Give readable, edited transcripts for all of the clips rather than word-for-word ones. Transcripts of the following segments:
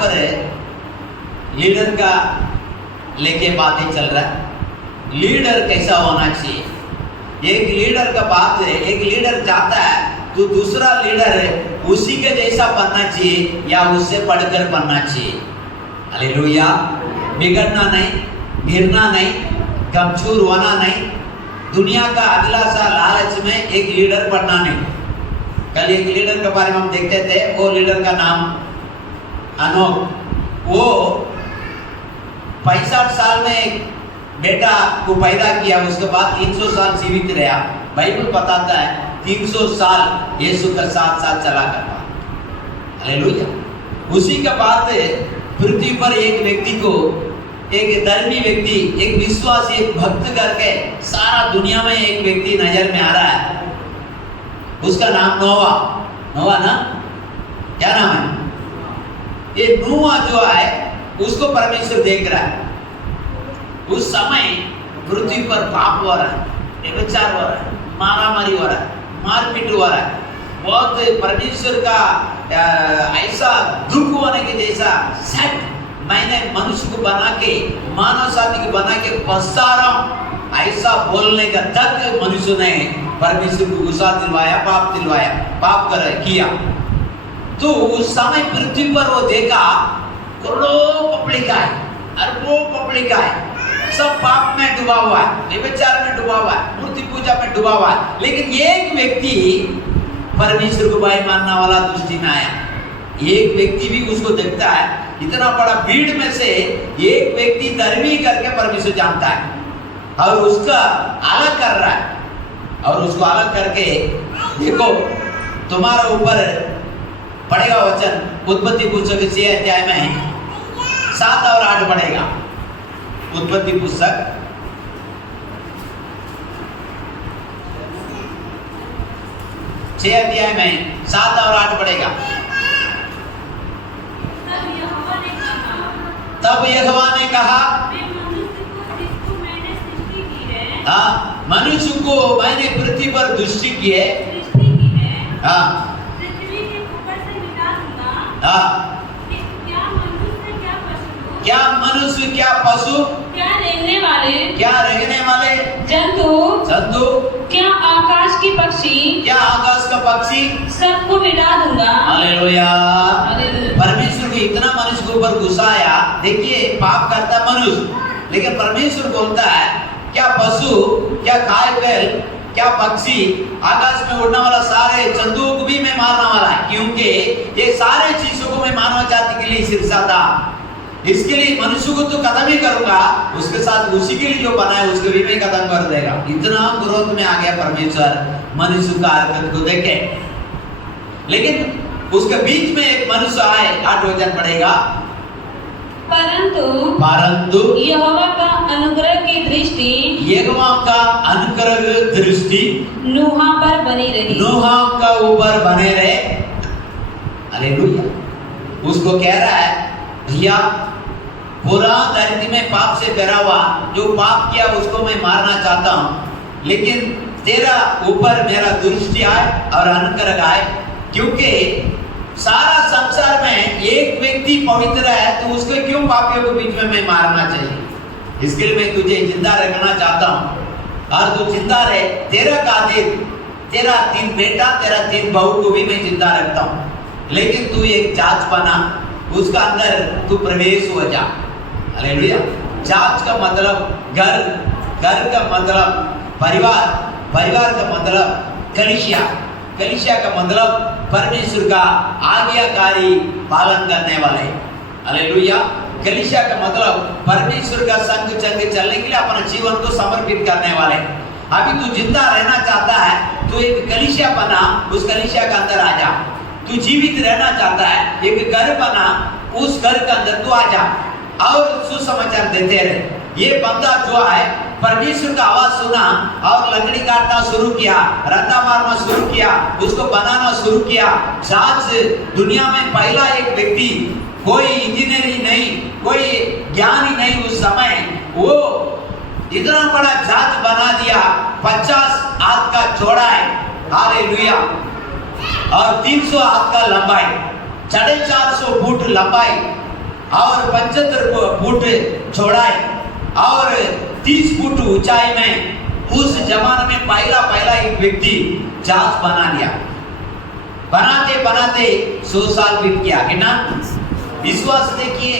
पर लीडर का लेके बातें चल रहा है। लीडर कैसा होना चाहिए? एक लीडर का बात है, एक लीडर चाहता है तो दूसरा लीडर उसी के जैसा बनना चाहिए या उससे पढ़कर बनना चाहिए। हालेलुया। बिगड़ना नहीं, गिरना नहीं, कमजोर होना नहीं, दुनिया का अभिलाषा लालच में एक लीडर बनना नहीं। कल एक लीडर के बारे में हम देखते थे, वो लीडर का नाम अनोक। वो 65 साल में एक बेटा को पैदा किया, उसके बाद 300 साल जीवित रहा। बाइबल बताता है 300 साल यीशु का साथ चला करता। हालेलुया। उसी के बाद पृथ्वी पर एक व्यक्ति को, एक धर्मी व्यक्ति, एक विश्वासी, एक भक्त करके सारा दुनिया में एक व्यक्ति नजर में आ रहा है। उसका नाम नोवा। नोवा ना, क्या नाम है? ये नोवा जो है उसको परमेश्वर देख रहा है। उस समय पृथ्वी पर पाप हो रहा है, व्यभिचार हो रहा है, मारामारी हो रहा है, मारपीट हो रहा है। बहुत परमेश्वर का ऐसा दुख होने के जैसा सेट मैंने मनुष्य को बना के, मानव जाति को बना के फंसा रहा हूं, ऐसा बोलने का तक मनुष्य ने परमेश्वर को गुस्सा दिलवाया, पाप दिलवाया, पाप किया। तो उस समय पृथ्वी पर वो देखा करोड़ों पब्लिक आए, अरबों पब्लिक आए, सब पाप में डूबा हुआ है, व्यभिचार में डूबा हुआ है, मूर्ति पूजा में डूबा हुआ है। लेकिन एक व्यक्ति परमेश्वर को भाई मानने वाला दृष्टि में आया। एक व्यक्ति भी उसको देखता है, इतना बड़ा भीड़ में से एक व्यक्ति धर्मी करके परमेश्वर जानता है और उसका अलग कर रहा है। और उसको अलग करके देखो, तुम्हारा ऊपर पड़ेगा वचन, उत्पत्ति पुस्तक 6 अध्याय में 7 और 8 पड़ेगा। उत्पत्ति पुस्तक 6 अध्याय में 7 और 8 पड़ेगा। तब यहोवा ने कहा, हाँ, मनुष्य को मैंने पृथ्वी पर दृष्टि की है, हाँ, हाँ, क्या मनुष्य, क्या पशु, क्या रहने वाले जंतु, क्या आकाश के पक्षी, का पक्षी, सबको मिटा दूंगा। हालेलुया। परमेश्वर को इतना मनुष्य के ऊपर गुस्सा आया। देखिए, पाप करता मनुष्य, लेकिन परमेश्वर बोलता है क्या पशु, क्या गाय बैल, क्या पक्षी, आकाश में उड़ने वाला सारे जंतुओं को भी मैं मारने वाला है, क्योंकि ये सारे चीजों को मैं मानव जाति के लिए सिरसा था। इसके लिए मनुष्य को तो खत्म ही करूंगा, उसके साथ उसी के लिए जो बना है उसको भी मैं खत्म कर देगा। इतना क्रोध में आ गया परमेश्वर मनुष्य का हरकत को देखे। लेकिन उसके बीच में एक मनुष्य आए, 8 वचन पड़ेगा। परंतु यहोवा का अनुग्रह की दृष्टि, यहोवा का अनुग्रह दृष्टि नूह पर बनी रही, नूह का ऊपर बने रहे। हालेलुया। उसको कह रहा है, भैया पूरा धरती में पाप से भरा हुआ, जो पाप किया उसको मैं मारना चाहता हूँ, लेकिन तेरा ऊपर मेरा दृष्टि आए और अनुग्रह आए, क्योंकि सारा संसार में एक व्यक्ति पवित्र है, तो उसको क्यों पापियों के बीच में मैं मारना चाहिए? इसके लिए मैं तुझे जिंदा रखना चाहता हूँ और तू जिंदा रहे। तेरा खातिर तेरा 3 बेटा, तेरा 3 बहू को भी मैं जिंदा रखता हूँ, लेकिन तू एक जांच बना, उसका अंदर तू प्रवेश हो जा। हालेलुया। जांच का मतलब घर, घर का मतलब परिवार, परिवार का मतलब कलीसिया, कलीसिया का मतलब परमेश्वर का आज्ञाकारी पालन करने वाले। हालेलुया। कलीसिया का मतलब परमेश्वर का संग चलने के लिए अपना जीवन को समर्पित करने वाले। अभी तू जिंदा रहना चाहता है तो एक कलीसिया बना, उस कलीसिया के अंदर आ जा। तू जीवित रहना चाहता है, एक घर बना, उस घर के अंदर तू आ जा और सुसमाचार देते रहे। ये बंदा जो है परमेश्वर का आवाज सुना और लकड़ी काटना शुरू किया, रंदा मारना शुरू किया, उसको बनाना शुरू किया। जांच दुनिया में पहला एक व्यक्ति, कोई इंजीनियरिंग नहीं, कोई ज्ञान ही नहीं उस समय, वो इतना बड़ा जांच बना दिया। 50 हाथ का चौड़ाई, हालेलुया, और 300 हाथ का लंबाई, 450 फुट लंबाई, और 75 फुट चौड़ाई और 30 फुट ऊंचाई में उस जमाने में पहला एक व्यक्ति जहाज बना लिया। बनाते बनाते 100 साल बीत गया। कितना विश्वास देखिए,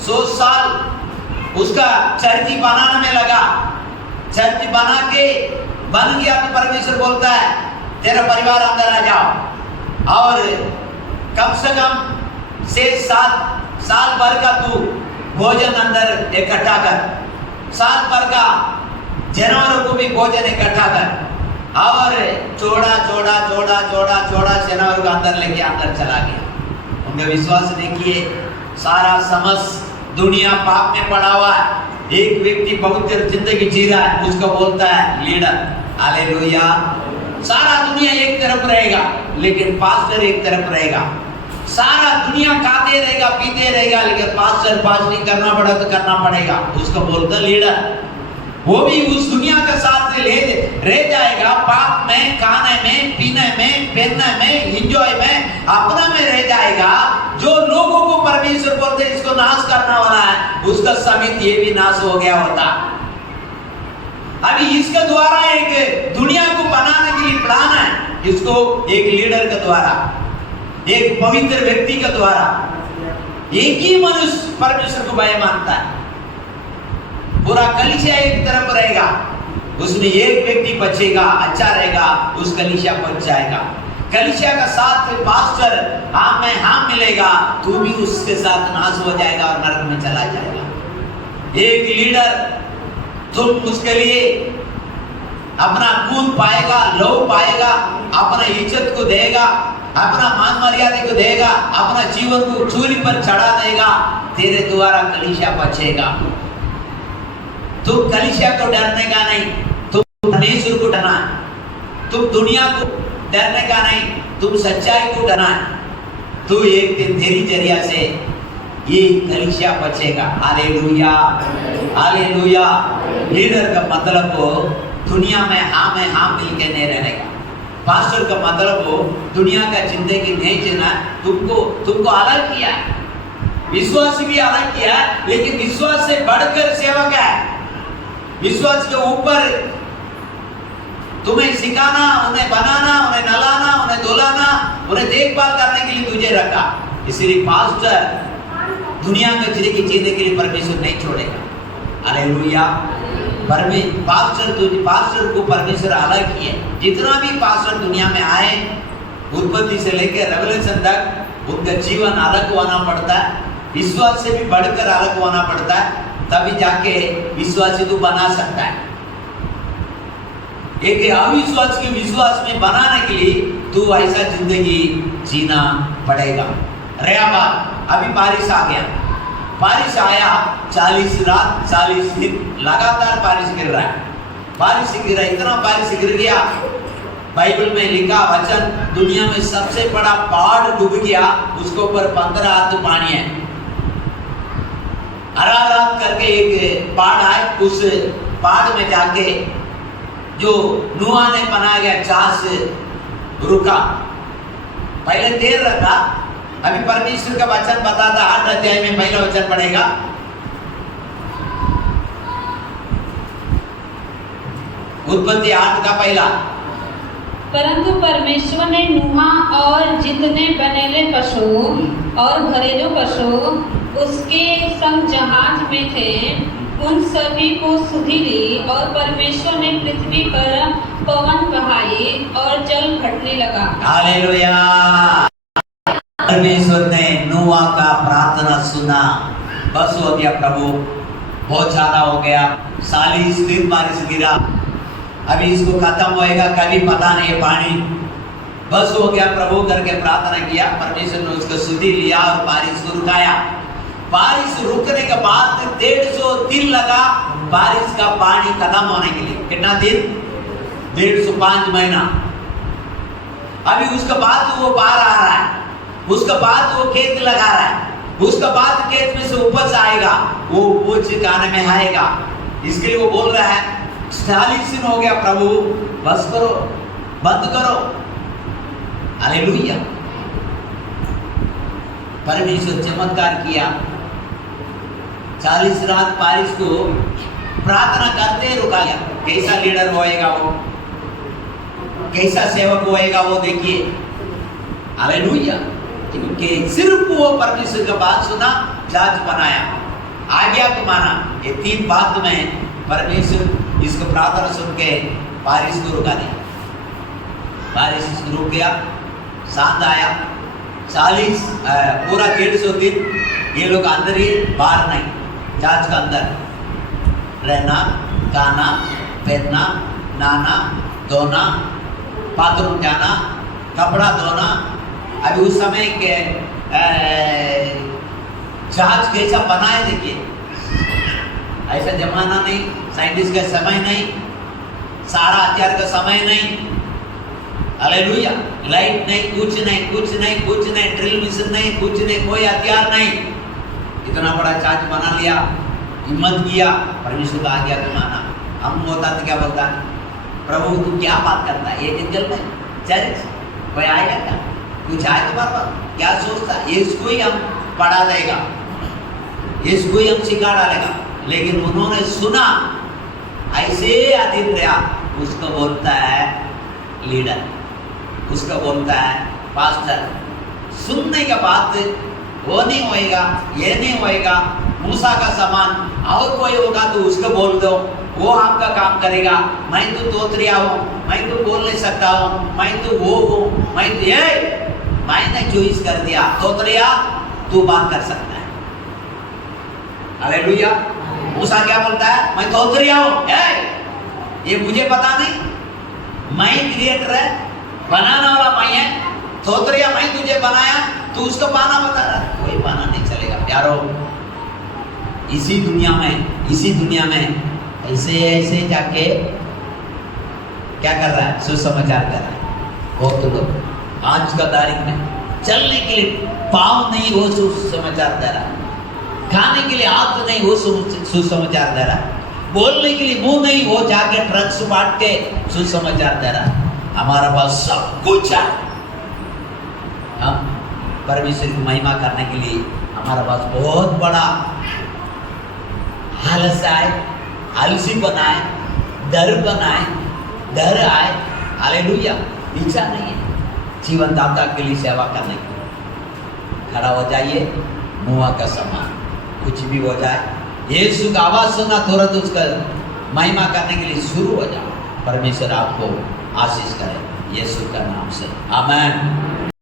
100 साल उसका चर्च बनाने में लगा। चर्च बना के बन गया तो परमेश्वर बोलता है तेरा परिवार अंदर आ जाओ और कम से कम 6-7 साल भर का तू भोजन अंदर इकट्ठा कर, साल भर का जानवरों को भी भोजन इकट्ठा कर और चौड़ा जानवर को अंदर लेके अंदर चला गया। उनका विश्वास देखिए, सारा समस्त दुनिया पाप में पड़ा हुआ है, एक व्यक्ति पवित्र जिंदगी जी रहा है, उसको बोलता है लीडर। हालेलुया। सारा दुनिया एक तरफ रहेगा लेकिन पास्टर एक तरफ रहेगा। सारा दुनिया खाते रहेगा पीते रहेगा लेकिन पास्टर नहीं करना पड़ा तो करना पड़ेगा, उसको बोलता लीडर। वो भी उस दुनिया का साथ रह जाएगा, पाप में, खाने में, पीने में, पहनने में, एंजॉय में, अपना में रह जाएगा। जो लोगों को परमेश्वर बोलते इसको नाश करना वाला है, उसका समित ये भी नाश हो गया होता। अभी इसके द्वारा एक दुनिया को बनाने के लिए प्लान है, इसको एक लीडर के द्वारा, एक पवित्र व्यक्ति के द्वारा। एक ही मनुष्य परमेश्वर को भय मानता है, पूरा कलीसिया एक तरफ रहेगा, उसमें एक व्यक्ति बचेगा, अच्छा रहेगा, उस कलीसिया बच जाएगा। कलीसिया का साथ पास्टर हाँ में हाँ मिलेगा, तू भी उसके साथ नाश हो जाएगा और नरक में चला जाएगा। एक लीडर तुम उसके लिए अपना खून पाएगा, लहू पाएगा, अपना इज्जत को देगा, अपना मान मर्यादा को देगा, अपना जीवन को चूली पर चढ़ा देगा, तेरे द्वारा कलीसिया बचेगा। तुम कलीसिया को डरने का नहीं, तुम परमेश्वर को डरना है। तुम दुनिया को डरने का नहीं, तुम सच्चाई को डरना है। तू एक दिन तेरी जरिया से ये कलीसिया बचेगा। Hallelujah, hallelujah. लीडर का मतलब हो दुनिया में हाँ मिलके नहीं रहने का। पास्टर का मतलब हो दुनिया का जिंदगी नहीं जीना। तुमको अलग किया है, विश्वास भी अलग किया है, लेकिन विश्वास से बढ़कर सेवक है। विश्वास के ऊपर तुम्हें सिखाना, उन्हें बनाना, उन्हें नहलाना, उन्हें धुलाना, उन्हें देखभाल करने के लिए तुझे रखा। इसलिए पास्टर दुनिया का जिंदगी जीने के लिए परमेश्वर नहीं छोड़ेगा। हालेलुया। पास्टर को परमेश्वर अलग किए। जितना भी पास्टर दुनिया में आए, उत्पत्ति से लेकर रेवलेशन तक, उनका जीवन अलग होना पड़ता है, विश्वास से भी बढ़कर अलग होना पड़ता है, तभी जाके विश्वासी तो बना सकता है। एक अविश्वास के विश्वास में बनाने के लिए तू ऐसा जिंदगी जीना पड़ेगा। रेहाबाद अभी बारिश आ गया, बारिश आया 40 रात 40 दिन लगातार बारिश गिर रहा है। बारिश गिर रहा, इतना बारिश गिर गया, बाइबल में लिखा वचन, दुनिया में सबसे बड़ा पहाड़ डूब गया, उसके ऊपर 15 हाथ पानी है। अरारात करके एक पहाड़ है, उस पहाड़ में जाके जो नूह ने बनाया गया जहाज रुका। पहले देर रहा था, अभी परमेश्वर का वचन बताता 8 अध्याय में पहला वचन पढ़ेगा। उत्पत्ति 8 का पहला। परंतु परमेश्वर ने नूह और जितने बनेले पशु और घरेलू पशु उसके संग जहाज में थे, उन सभी को सुधि ली, और परमेश्वर ने पृथ्वी पर पवन बहाई और जल घटने लगा। हालेलुया। परमेश्वर ने नूह का प्रार्थना सुना। बस हो गया प्रभु, बहुत ज्यादा हो गया, 40 दिन बारिश गिरा, अभी इसको खत्म होएगा कभी पता नहीं पानी। बस हो गया प्रभु करके प्रार्थना किया, परमेश्वर ने उसको सुधि लिया और बारिश को रुकाया। बारिश रुकने के बाद 150 दिन लगा बारिश का पानी खत्म होने के लिए। कितना दिन? 150 महीना। अभी उसके बाद वो बाहर आ रहा है, उसके बाद वो खेत लगा रहा है, उसके बाद खेत में से उपज आएगा, वो उपज खाने में आएगा। इसके लिए वो बोल रहा है 40 दिन हो गया प्रभु, बस करो, बंद करो। हालेलुया। परमेश्वर चमत्कार किया, 40 रात पारिस को प्रार्थना करते रुका गया। कैसा लीडर होएगा वो, कैसा सेवक होएगा वो देखिए। हालेलुया। क्योंकि सिर्फ वो परमेश्वर का बात सुना, जज बनाया, आज्ञा को माना। ये 3 बात में परमेश्वर इसको प्रार्थना सुन के बारिश को रुका दिया। बारिश रुक गया, सांद आया। 40 पूरा 150 दिन ये लोग अंदर ही, बाहर नहीं, जज का अंदर रहना, खाना, पहनना, नहाना, धोना, बाथरूम जाना, कपड़ा धोना। अभी उस समय के जहाज कैसा बनाए देखिए। ऐसा जमाना नहीं, साइंटिस्ट का समय नहीं, सारा हथियार का समय नहीं। हालेलुया। लाइट नहीं, कुछ नहीं, कुछ नहीं, कुछ नहीं, ड्रिल मशीन नहीं, कुछ नहीं, कोई हथियार नहीं। इतना बड़ा जहाज बना लिया, हिम्मत किया, परमेश्वर का आज्ञा को माना। हम होता तो क्या बोलता, प्रभु तू क्या बात करता है, ये जंगल में चर्च कोई आएगा क्या, कुछ आए तो बार क्या सोचता, इसको ही हम पढ़ा देगा, इसको ही हम सिखा डालेगा। लेकिन उन्होंने सुना, ऐसे अधीन रहा। उसको बोलता है लीडर, उसका बोलता है पास्टर। सुनने का बात वो नहीं होएगा, ये नहीं होएगा। मूसा का समान और कोई होगा तो उसको बोल दो, वो आपका काम करेगा। मैं तो तोतरिया हूँ, मैं तो बोल नहीं सकता हूँ, मैं तो वो हूँ, मैं तो ये, मैंने चॉइस कर दिया, तोतरिया तू बात कर सकता है। हालेलुया। मूसा क्या बोलता है, मैं तोतरिया हूँ, ये मुझे पता नहीं, मैं क्रिएटर है, बनाने वाला मैं है। तोतरिया मैं तुझे बनाया, तू उसको पाना बता रहा, कोई पाना नहीं चलेगा। प्यारो, इसी दुनिया में ऐसे जाके क्या कर रहा है, सुसमाचार कर रहा है। बहुत लोग आज का तारीख में चलने के लिए पाँव नहीं, वो सुसमाचार दे रहा है। खाने के लिए हाथ नहीं, वो सुसमाचार दे रहा है। बोलने के लिए मुंह नहीं, वो जाके ट्रक्स बांट के सुसमाचार दे रहा है। हमारा पास सब कुछ है। हम परमेश्वर की महिमा करने के लिए हमारा पास बहुत बड़ा आलस आए, आलसी बनाए, डर आए। हालेलुया। इच्छा नहीं है जीवन दाता के लिए सेवा करने की। खड़ा हो जाइए, नोआ का समान, कुछ भी हो जाए, यीशु का आवाज सुना, तुरंत उसका महिमा करने के लिए शुरू हो जाओ। परमेश्वर आपको आशीष करे, यीशु का नाम से, आमीन।